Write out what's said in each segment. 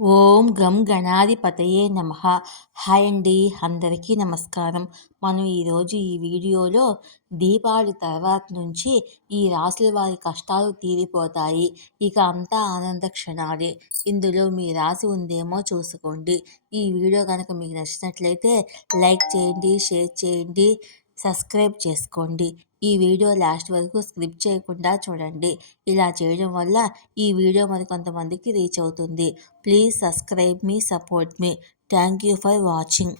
ఓం గం గణాధిపతయే నమః. హాయ్ అండి, అందరికీ నమస్కారం. మనం ఈరోజు ఈ వీడియోలో దీపావళి తర్వాత నుంచి ఈ రాశుల వారి కష్టాలు తీరిపోతాయి, ఇక అంతా ఆనంద క్షణాలే. ఇందులో మీ రాశి ఉందేమో చూసుకోండి. ఈ వీడియో కనుక మీకు నచ్చినట్లయితే లైక్ చేయండి, షేర్ చేయండి, సబ్స్క్రైబ్ చేసుకోండి. ఈ వీడియో లాస్ట్ వరకు స్కిప్ చేయకుండా చూడండి. ఇలా చేయడం వల్ల ఈ వీడియో మరికొంతమందికి రీచ్ అవుతుంది. Please subscribe me, support me. Thank you for watching.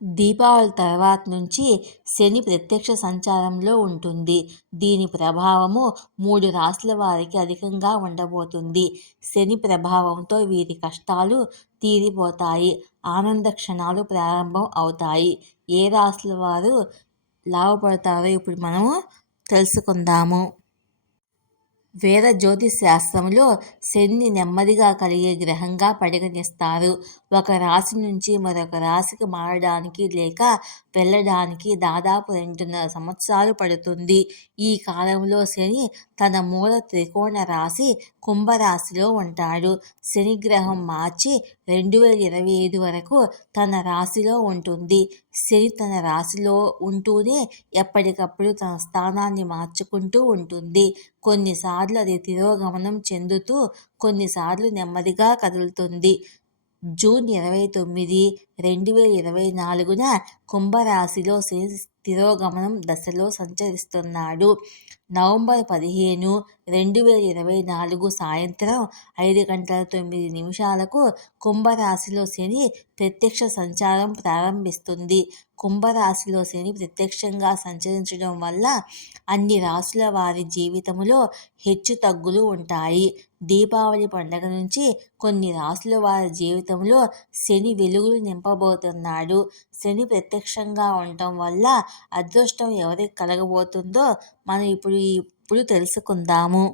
Deepavali తర్వాత నుంచి శని ప్రత్యక్ష సంచారంలో ఉంటుంది. దీని ప్రభావము 3 రాశుల వారికి అధికంగా ఉండబోతుంది. శని ప్రభావంతో వీరి కష్టాలు తీరిపోతాయి, ఆనంద క్షణాలు ప్రారంభం అవుతాయి. ఏ రాశుల వారు లాభపడతారో ఇప్పుడు మనము తెలుసుకుందాము. వేద జ్యోతిష్ శాస్త్రంలో శని నెమ్మదిగా కలిగే గ్రహంగా పరిగణిస్తారు. ఒక రాశి నుంచి మరొక రాశికి మారడానికి లేక వెళ్ళడానికి దాదాపు 2.5 సంవత్సరాలు పడుతుంది. ఈ కాలంలో శని తన మూల త్రికోణ రాశి కుంభరాశిలో ఉంటాడు. శని గ్రహం మార్చి 2025 వరకు తన రాశిలో ఉంటుంది. శని తన రాశిలో ఉంటూనే ఎప్పటికప్పుడు తన స్థానాన్ని మార్చుకుంటూ ఉంటుంది. కొన్నిసార్లు అది తిరోగమనం చెందుతూ, కొన్నిసార్లు నెమ్మదిగా కదులుతుంది. జూన్ 29, 2024న కుంభరాశిలో శని తిరోగమనం దశలో సంచరిస్తున్నాడు. నవంబర్ 15, 2024 సాయంత్రం 5:09 కుంభరాశిలో శని ప్రత్యక్ష సంచారం ప్రారంభిస్తుంది. కుంభరాశిలో శని ప్రత్యక్షంగా సంచరించడం వల్ల అన్ని రాశుల వారి జీవితంలో హెచ్చు తగ్గులు ఉంటాయి. దీపావళి పండుగ నుంచి కొన్ని రాశుల వారి జీవితంలో శని వెలుగులు నింపబోతున్నాడు. శని ప్రత్యక్షంగా ఉండటం వల్ల అదృష్టం ఎవరికి కలగబోతుందో మనం ఇప్పుడు తెలుసుకుందాము.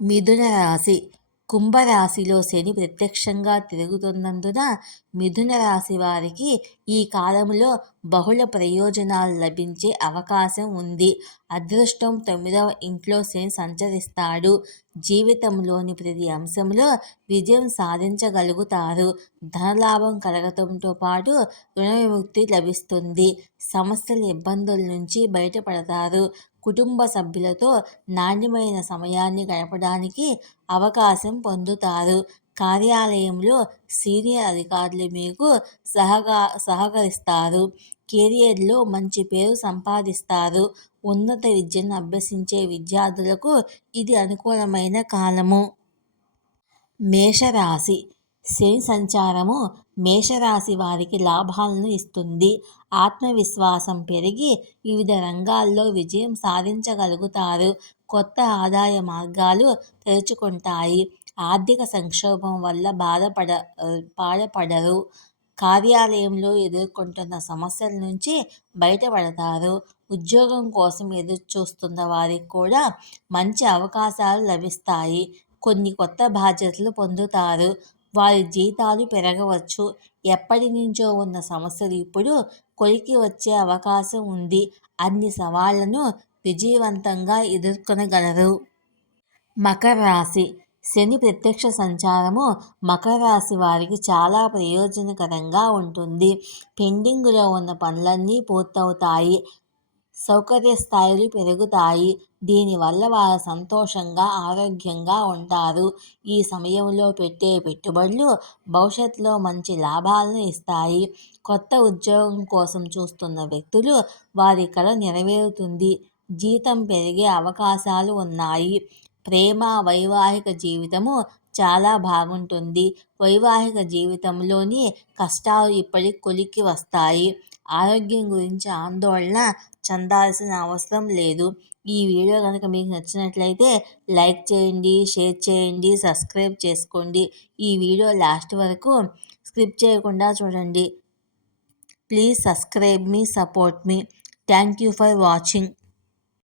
మిథున రాశి. కుంభరాశిలో శని ప్రత్యక్షంగా తిరుగుతున్నందున మిథున రాశి వారికి ఈ కాలంలో బహుళ ప్రయోజనాలు లభించే అవకాశం ఉంది. అదృష్టం 9వ ఇంట్లో శని సంచరిస్తాడు. జీవితంలోని ప్రతి అంశంలో విజయం సాధించగలుగుతారు. ధనలాభం కలగటంతో పాటు రుణ విముక్తి లభిస్తుంది. సమస్యల ఇబ్బందుల నుంచి బయటపడతారు. కుటుంబ సభ్యులతో నాణ్యమైన సమయాన్ని గడపడానికి అవకాశం పొందుతారు. కార్యాలయంలో సీనియర్ అధికారులు మీకు సహకరిస్తారు. కెరియర్లో మంచి పేరు సంపాదిస్తారు. ఉన్నత విద్యను అభ్యసించే విద్యార్థులకు ఇది అనుకూలమైన కాలము. మేషరాశి. శని సంచారము మేషరాశి వారికి లాభాలను ఇస్తుంది. ఆత్మవిశ్వాసం పెరిగి వివిధ రంగాల్లో విజయం సాధించగలుగుతారు. కొత్త ఆదాయ మార్గాలు తెరుచుకుంటాయి. ఆర్థిక సంక్షోభం వల్ల బాధపడరు. కార్యాలయంలో ఎదుర్కొంటున్న సమస్యల నుంచి బయటపడతారు. ఉద్యోగం కోసం ఎదురు చూస్తున్న వారికి కూడా మంచి అవకాశాలు లభిస్తాయి. కొన్ని కొత్త బాధ్యతలు పొందుతారు. వారి జీతాలు పెరగవచ్చు. ఎప్పటి నుంచో ఉన్న సమస్యలు ఇప్పుడు కొలికి వచ్చే అవకాశం ఉంది. అన్ని సవాళ్లను విజయవంతంగా ఎదుర్కొనగలరు. మకర రాశి. శని ప్రత్యక్ష సంచారము మకర రాశి వారికి చాలా ప్రయోజనకరంగా ఉంటుంది. పెండింగులో ఉన్న పనులన్నీ పూర్తవుతాయి. సౌకర్య స్థాయిలు పెరుగుతాయి. దీనివల్ల వారు సంతోషంగా, ఆరోగ్యంగా ఉంటారు. ఈ సమయంలో పెట్టే పెట్టుబడులు భవిష్యత్తులో మంచి లాభాలను ఇస్తాయి. కొత్త ఉద్యోగం కోసం చూస్తున్న వ్యక్తులు వారి కల నెరవేరుతుంది. జీతం పెరిగే అవకాశాలు ఉన్నాయి. ప్రేమ, వైవాహిక జీవితము చాలా బాగుంటుంది. వైవాహిక జీవితంలోని కష్టాలు ఇప్పటికి కొలిక్కి వస్తాయి. ఆరోగ్యం గురించి ఆందోళన చెందాల్సిన అవసరం లేదు. ఈ వీడియో కనుక మీకు నచ్చినట్లయితే లైక్ చేయండి, షేర్ చేయండి, సబ్స్క్రైబ్ చేసుకోండి. ఈ వీడియో లాస్ట్ వరకు స్కిప్ చేయకుండా చూడండి. Please subscribe me, support me. Thank you for watching.